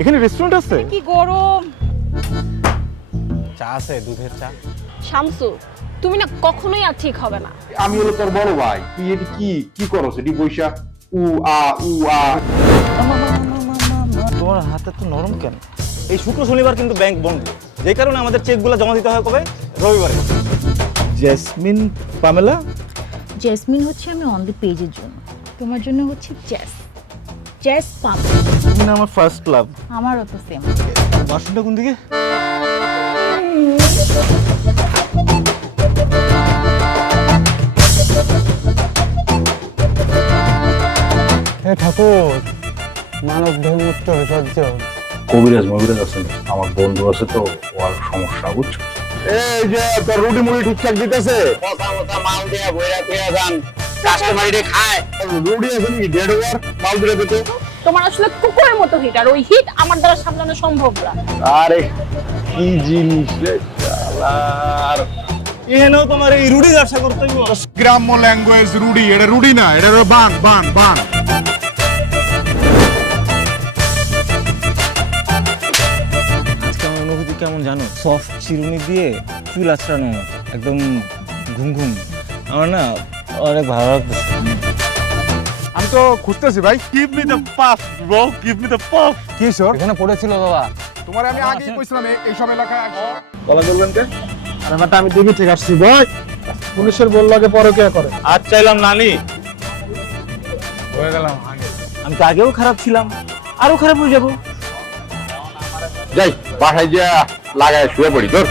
এখানে রেস্টুরেন্ট আছে? কি গরম। চা আছে, দুধের চা। শামসু, তুমি না কখনোই আর ঠিক হবে না। আমি হলো তোর বড় ভাই, তুই এটি কি করছ? এটি বৈশা উ আ তোমার হাতে তো নরম কেন? এই শুক্র শনিবার কিন্তু ব্যাংক বন্ধ, যে কারণে আমাদের চেকগুলো জমা দিতে হয় কবে? রবিবারে। Jasmine Pamela? জেসমিন হচ্ছে আমি অন দ্য পেজের জন্য, তোমার জন্য হচ্ছে জেস পাম। তুমি না আমার ফার্স্ট লাভ। আমারও তো সেম। বাসনটা কোন দিকে? হে ঠাকুর, মানব দেহমূত্র বিসর্জন। কবিরাজ মবিরাজ আছেন, আমার বন্ধু আছে তো, ওর সমস্যা বুঝছো? এই যে তোর রুটি মুড়ি ঠিকঠাক দিতেছে? কথা মাল দেয়া বইরা পেয়া যান, কাস্টমারিরে খায়। রুটি আছে নাকি ডেড ওভার মাল দিয়ে দিতে? তোমার আসলে কুকুরের মতো হিট, আর ওই হিট আমার দ্বারা সামলানো সম্ভব না। আরে কি জিনিস রে শালার। এখানেও তোমার এই রুটি ব্যবসা করতে হইব? গ্রাম্য ল্যাঙ্গুয়েজ রুডি, এটা রুডি না, এটা হলো বান বান বান। আজকে আমার অনুভূতি কেমন জানো? সফট চিরুনি দিয়ে চুল আঁচড়ানো, একদম ঘুম ঘুম। আমার না অনেক ভালো লাগতেছে। আমি তো খুঁজতেছি ভাই। Give me the puff bro, give me the puff. কি স্যার? এখানে পড়েছিল বাবা। তোমার আমি আগেই কইছিলাম এই সব এলাকায় আসো। বলা বলবেন কে? আরে বেটা আমি দিবি ঠিক আসছি ভাই। পুলিশের বল লাগে পরে কে করে? আজ চাইলাম নানি, হয়ে গেলাম আগে। আমি তো আগেও খারাপ ছিলাম, আরো খারাপ হয়ে যাবো। যাই বাসায় যা লাগায় শুয়ে পড়ি তোর।